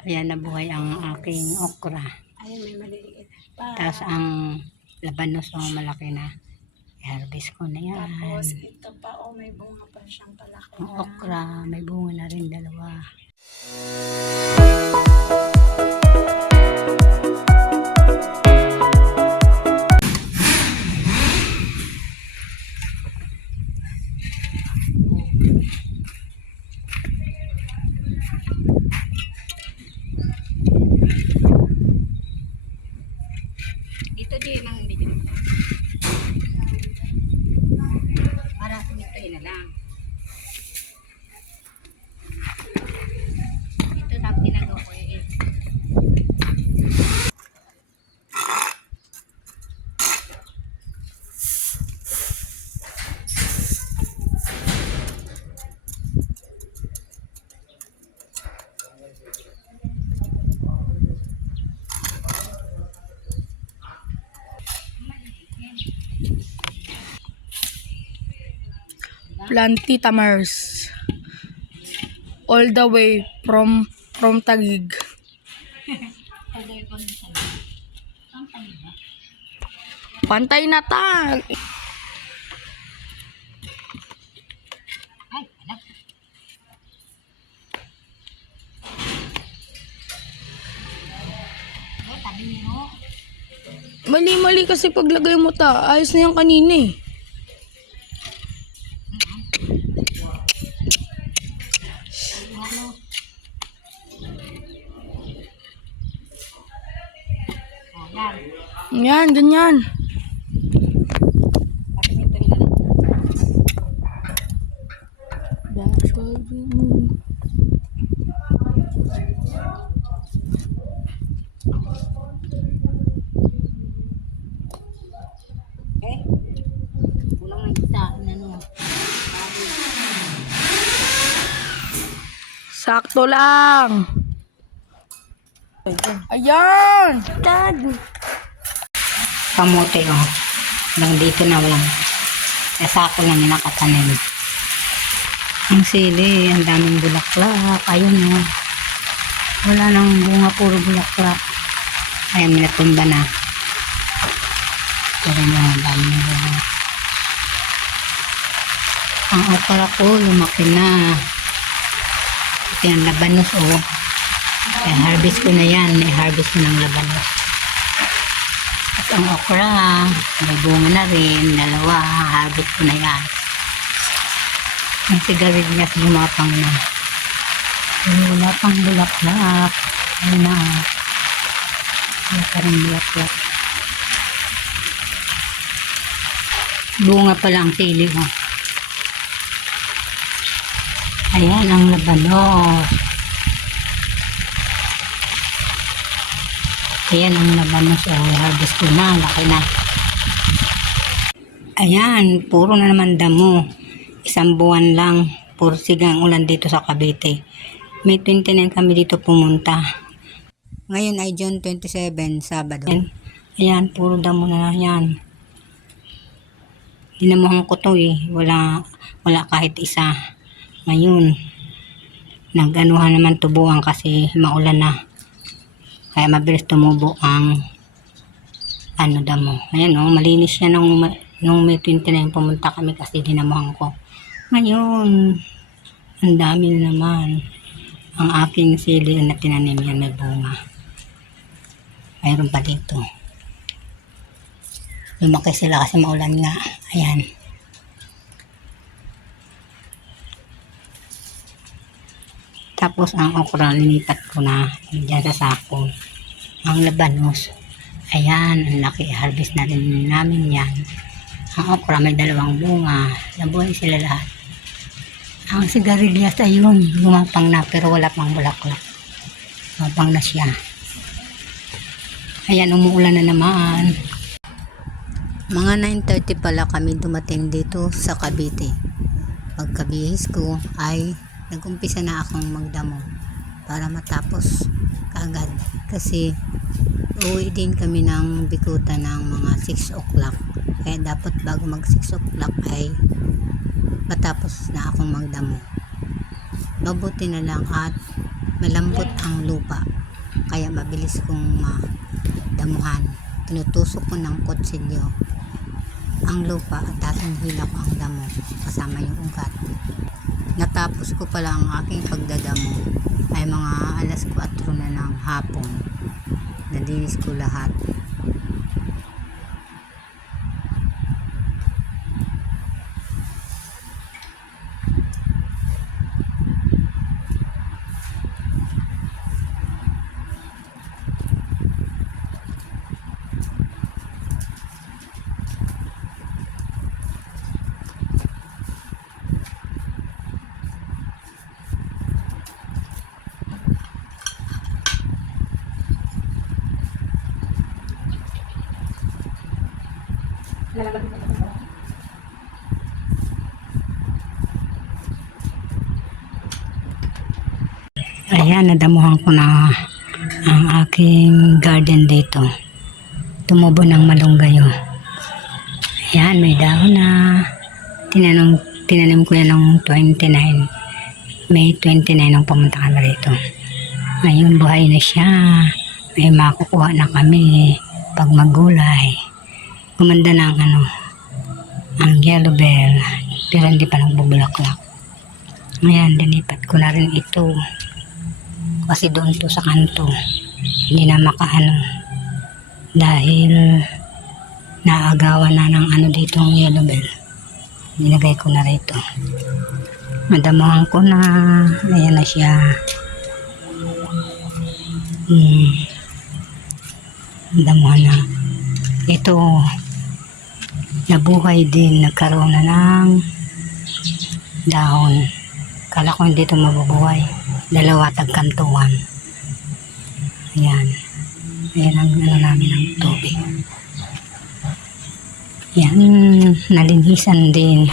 Ayan, nabuhay ang aking okra. Ay, may maliliit pa. Tapos ang labanos, malaki na. I-harvest ko na yan. Tapos ito pa, may bunga pa siyang palaki. Ang okra, may bunga na rin dalawa. Ito din ang video. Para sumitoy na lang. Ito lang ginagawa ko eh. Planty Tamars. All the way from Taguig. Pantay na ta. Ay, anak. Tabi niyo. Mali-mali kasi paglagay mo ta. Ayos na yan kanina eh. Yan, ganyan. Sakto lang. Ayan. Dad. Kamote oh. Lang dito na walang. Sako lang yung nakatanim. Ang sili, ang daming bulaklak. Ayun oh. Wala nang bunga, puro bulaklak. Ayan, minatumba na. Pero na, ang daming bunga. Ang okra ko, lumaki na. Ito yung labanos oh. Harvest ko na yan. I-harvest ko ng labanos. At ang okra, may bunga na rin. Dalawa, harvest ko na yan. Ang sigarilyas lumapang na. Wala pang bulaklak. Ayun na. Wala pa rin bulaklak. Bunga pala ang sili ko. Ayan ang labanos. Ayan ang labanos. Harvest ko na. Laki na. Ayan. Puro na naman damo. Isang buwan lang. Puro sigang ulan dito sa Cavite. May 29 kami dito pumunta. Ngayon ay June 27, Sabado. Ayan, puro damo na yan. Dinamuhan ko to eh. Wala kahit isa. Ngayon, nag-anuhan naman tubuan kasi maulan na. Kaya mabilis tumubo ang damo. Ayan o, malinis siya nung May 29 pumunta kami kasi dinamuhan ko. Ngayon, ang dami na naman. Ang aking sili na tinanim yan, may bunga. Mayroon pa dito. Lumaki sila kasi maulan nga. Ayan. Tapos ang okra, linipat ko na dyan sa sako. Ang labanos, ayan, ang laki. Harvest na rin namin yan. Ang okra, may dalawang bunga. Nabuhay sila lahat. Ang sigarilyas, ayun, lumapang na pero wala pang bulaklak. Lumapang na siya. Ayan, umuulan na naman. Mga 9:30 pala kami dumating dito sa Cavite. Pagkabihis ko ay nag-umpisa na akong magdamo para matapos kaagad. Kasi uwi din kami ng Bikutan ng mga 6 o'clock. Kaya dapat bago mag 6 o'clock ay matapos na akong magdamo. Mabuti na lang at Malambot ang lupa, kaya mabilis kong damuhan. Tinutusok ko ng kutsilyo ang lupa at hinihila ko ang damo kasama yung ugat. Natapos ko pala ang aking pagdadamo ay mga alas 4 na ng hapon. Nalinis ko lahat. Ayan, nadamuhan ko na ang aking garden dito. Tumubo ng malunggayo. Ayan, may dahon na. Tinanim ko yan ng 29. May 29 nung pumunta kami rito. Ngayon, buhay na siya. May makukuha na kami pag magulay. Gumanda na ang yellow bell. Pero hindi pa nagbubulaklak. Ayan, dinipat ko na rin ito. Kasi doon to sa kanto. Hindi na makaano. Dahil naagawan na ng dito ang yellow bell. Nilagay ko na rito. Madamuhan ko na. Ayan na siya. Madamuhan na. Ito, nabuhay din. Nagkaroon na ng dahon. Kala ko hindi ito mabubuhay. Dalawa tagkantuan. Ayan. Ayan ang namin ng tubig. Yan, nalinisan din.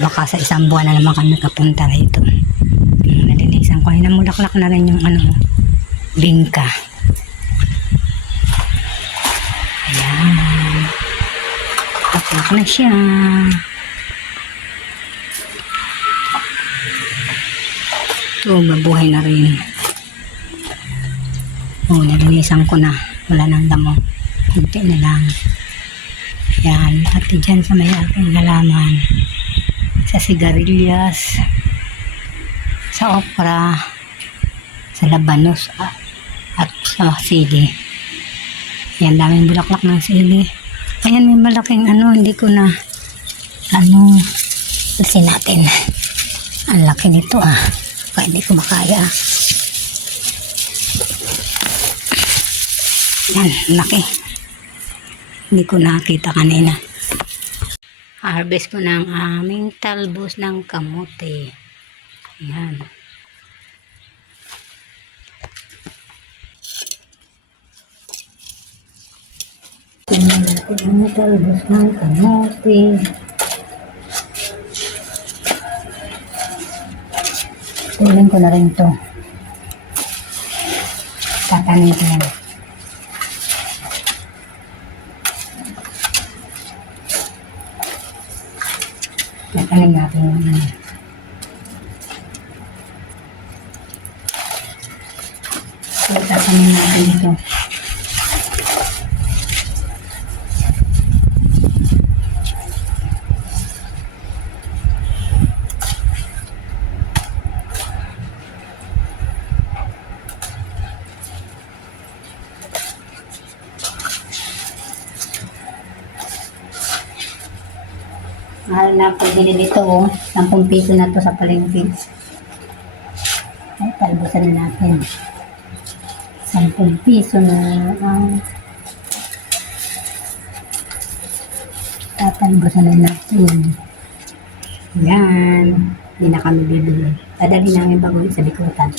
Baka sa isang buwan na naman kami kapunta rito. Nalinisan ko. Ay, namulaklak na rin yung bingka. Ayan. Taplak na siya. Ito, mabuhay na rin. Nalinisan ko na. Wala nang damo. Kunti na lang. Yan, pati dyan sa may aking halaman, sa sigarilyas, sa okra, sa labanos, at sa sili. Yan, daming bulaklak ng sili. Ayan, may malaking hindi ko na, kasi natin. Ang laki nito kaya hindi ko makaya. Yan, laki. Hindi ko nakita kanina. Harvest ko ng aming talbos ng kamote. Ayan. Tingnan natin ang talbos ng kamote. Tingnan ko na rin ito. Tatanin ko yan. Tatanin natin yung tatanin natin ito. Mahal na po binili ito 10 piso na to sa palengke. Ay, talbosan na natin. 10 piso na ang tatalbosan na natin. Yan. Hindi na kami bibili. Padali namin bago sa bikutan.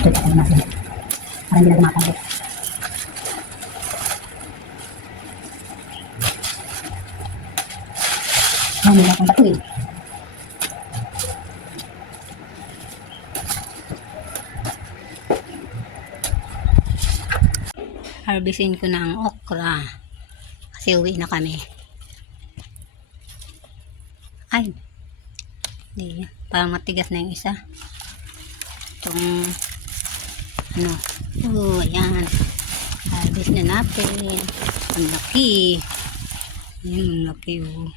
Ito pa natin. Parang hindi na tumatabot. Hindi na akong batuin. Harvestin ko na ang okra kasi uwi na kami. Ay, di, parang matigas na yung isa. Itong, ano, ayan. Harvest na natin. Ang laki. Ayan, ang laki, oh.